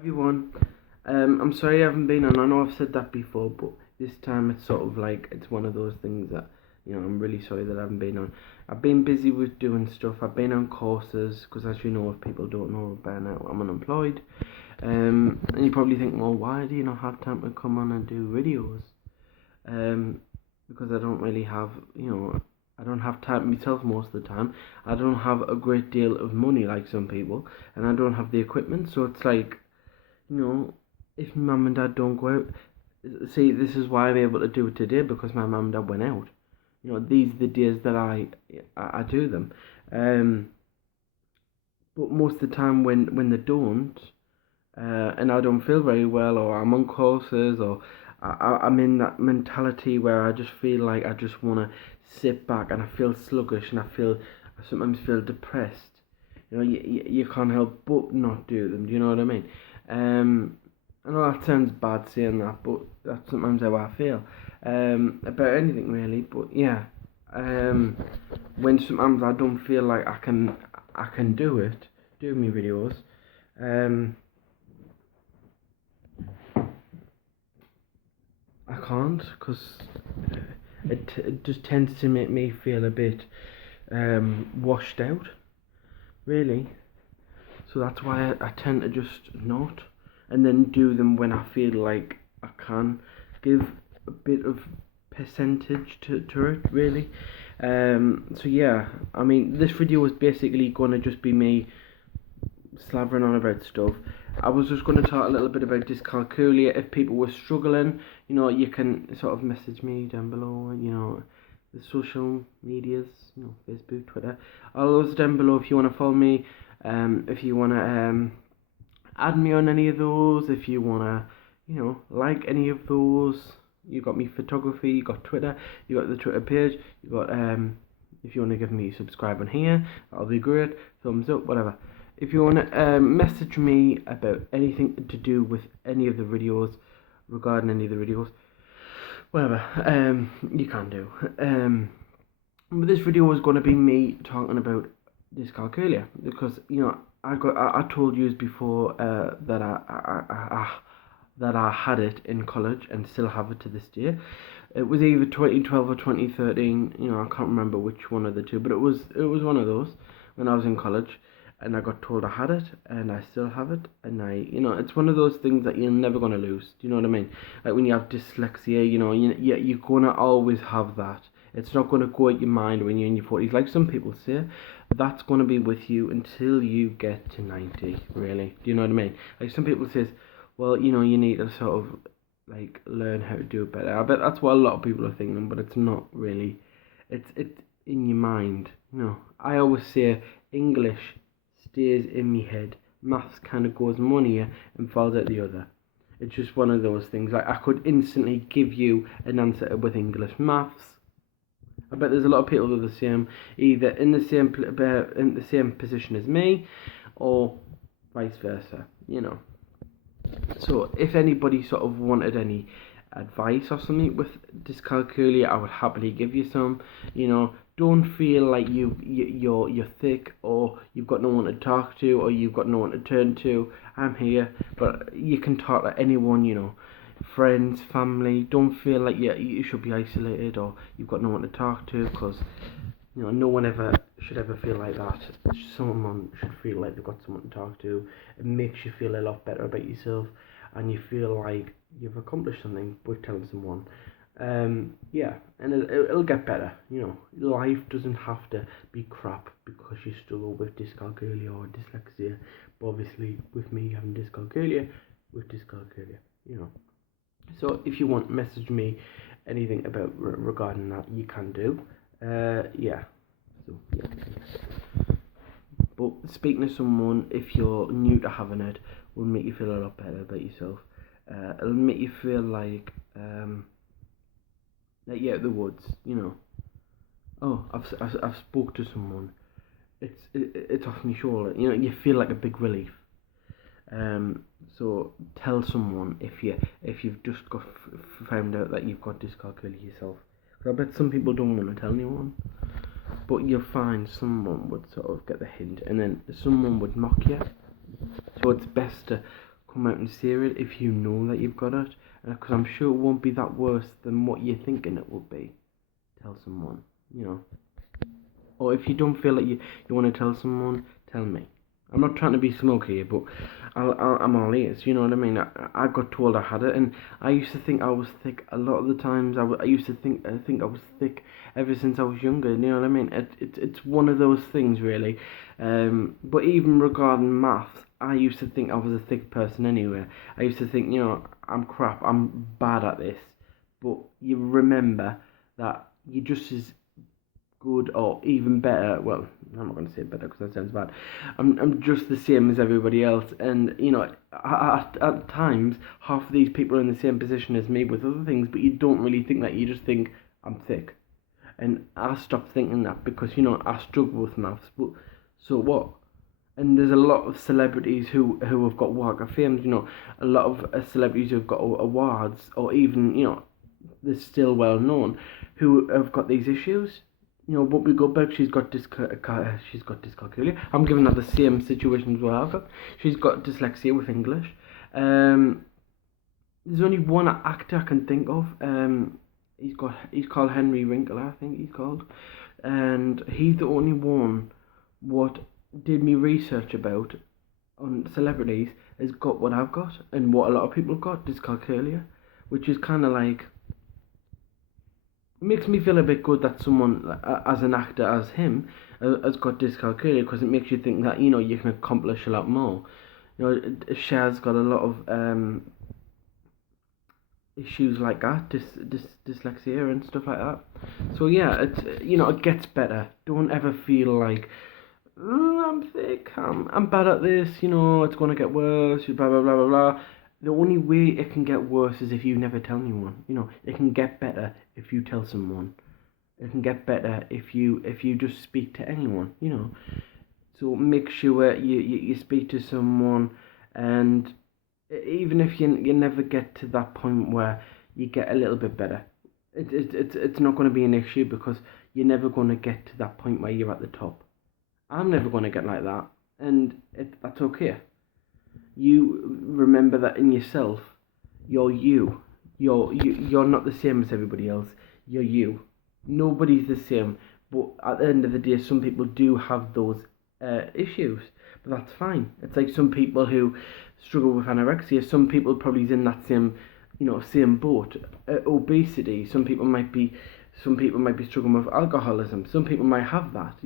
Everyone, I'm sorry I haven't been on. I know I've said that before, but this time it's sort of like it's one of those things that I'm really sorry that I haven't been on. I've been busy with doing stuff. I've been on courses because, as you know, if people don't know by now, I'm unemployed. And you probably think, well, why do you not have time to come on and do videos? Because I don't really have, I don't have time myself most of the time. I don't have a great deal of money like some people, and I don't have the equipment. So it's like, if mum and dad don't go out, see, this is why I'm able to do it today because my mum and dad went out. These are the days that I do them. But most of the time when they don't, and I don't feel very well, or I'm on courses, or I'm in that mentality where I just feel like I just want to sit back and I feel sluggish and I sometimes feel depressed. You can't help but not do them. Do you know what I mean? I know that sounds bad saying that, but that's sometimes how I feel about anything really. But yeah, when sometimes I don't feel like I can do me videos. I can't because it just tends to make me feel a bit washed out, really. So that's why I tend to just not, and then do them when I feel like I can give a bit of percentage to it, really. So yeah, I mean, this video is basically going to just be me slavering on about stuff. I was just going to talk a little bit about Dyscalculia. If people were struggling, you can sort of message me down below, the social medias, Facebook, Twitter, all those down below if you want to follow me, if you want to add me on any of those, if you want to, like any of those. You got me photography, you got Twitter, you got the Twitter page, you got, if you want to give me a subscribe on here, that'll be great, thumbs up, whatever. If you want to message me about anything to do with any of the videos, regarding any of the videos, whatever, you can do. But this video is going to be me talking about Dyscalculia because I told you before that I had it in college and still have it to this day. It was either 2012 or 2013. I can't remember which one of the two, but it was one of those when I was in college. And I got told I had it, and I still have it, and it's one of those things that you're never gonna lose. Do you know what I mean? Like when you have dyslexia, you're gonna always have that. It's not gonna go out your mind when you're in your 40s. Like some people say, that's gonna be with you until you get to 90. Really, do you know what I mean? Like some people says, well, you need to sort of like learn how to do it better. I bet that's what a lot of people are thinking, but it's not really. It's in your mind. I always say English stays in my head. Maths kind of goes one ear and falls out the other. It's just one of those things. Like I could instantly give you an answer with English, maths. I bet there's a lot of people that are the same, either in the same position as me, or vice versa. So if anybody sort of wanted any advice or something with Dyscalculia, I would happily give you some. Don't feel like you're thick or you've got no one to talk to or you've got no one to turn to. I'm here, but you can talk to anyone. Friends, family. Don't feel like you should be isolated or you've got no one to talk to, because no one ever should ever feel like that. Someone should feel like they've got someone to talk to. It makes you feel a lot better about yourself, and you feel like you've accomplished something with telling someone. Yeah, and it'll get better. Life doesn't have to be crap because you struggle with dyscalculia or dyslexia. But obviously, with me having dyscalculia, So if you want, message me anything about regarding that, you can do. Yeah. So yeah. But speaking to someone, if you're new to having it, will make you feel a lot better about yourself. It'll make you feel like you're out of the woods. Oh, I've spoke to someone. It's off my shoulder. You feel like a big relief. So tell someone if you've just got found out that you've got dyscalculia yourself. Because I bet some people don't want to tell anyone, but you'll find someone would sort of get the hint, and then someone would mock you. So it's best to come out and say it if you know that you've got it, because I'm sure it won't be that worse than what you're thinking it will be. Tell someone, you know. Or if you don't feel like you want to tell someone, tell me. I'm not trying to be smoky here, but I'm all ears, you know what I mean? I got told I had it, and I used to think I was thick a lot of the times. I used to think I was thick ever since I was younger, you know what I mean? It's one of those things, really. But even regarding maths, I used to think I was a thick person anyway. I used to think, you know, I'm crap, I'm bad at this. But you remember that you're just as good or even better. Well, I'm not going to say better because that sounds bad. I'm just the same as everybody else, and you know, at times half of these people are in the same position as me with other things, but you don't really think that. You just think I'm thick, and I stopped thinking that because you know I struggle with maths. But so what? And there's a lot of celebrities who have got Walk of Fame. You know, a lot of celebrities who've got awards, or even you know, they're still well known, who have got these issues. You know, Whoopi Goldberg, she's got dyscalculia. I'm giving her the same situation as what I've got. She's got dyslexia with English. There's only one actor I can think of. He's called Henry Winkler, I think he's called, and he's the only one what did me research about on celebrities has got what I've got and what a lot of people have got, dyscalculia, which is kind of like. It makes me feel a bit good that someone, as an actor as him, has got dyscalculia, because it makes you think that, you know, you can accomplish a lot more. You know, Cher's got a lot of issues like that, dyslexia and stuff like that. So yeah, you know, it gets better. Don't ever feel like, I'm thick, I'm bad at this, you know, it's going to get worse, blah, blah, blah, blah, blah. The only way it can get worse is if you never tell anyone. You know, it can get better if you tell someone. It can get better if you just speak to anyone. You know, so make sure you speak to someone, and even if you never get to that point where you get a little bit better, it's not going to be an issue, because you're never going to get to that point where you're at the top. I'm never going to get like that, and that's okay. You remember that in yourself, you're you. You're not the same as everybody else. You're you. Nobody's the same. But at the end of the day, some people do have those issues. But that's fine. It's like some people who struggle with anorexia. Some people probably is in that same boat. Obesity. Some people might be struggling with alcoholism. Some people might have that.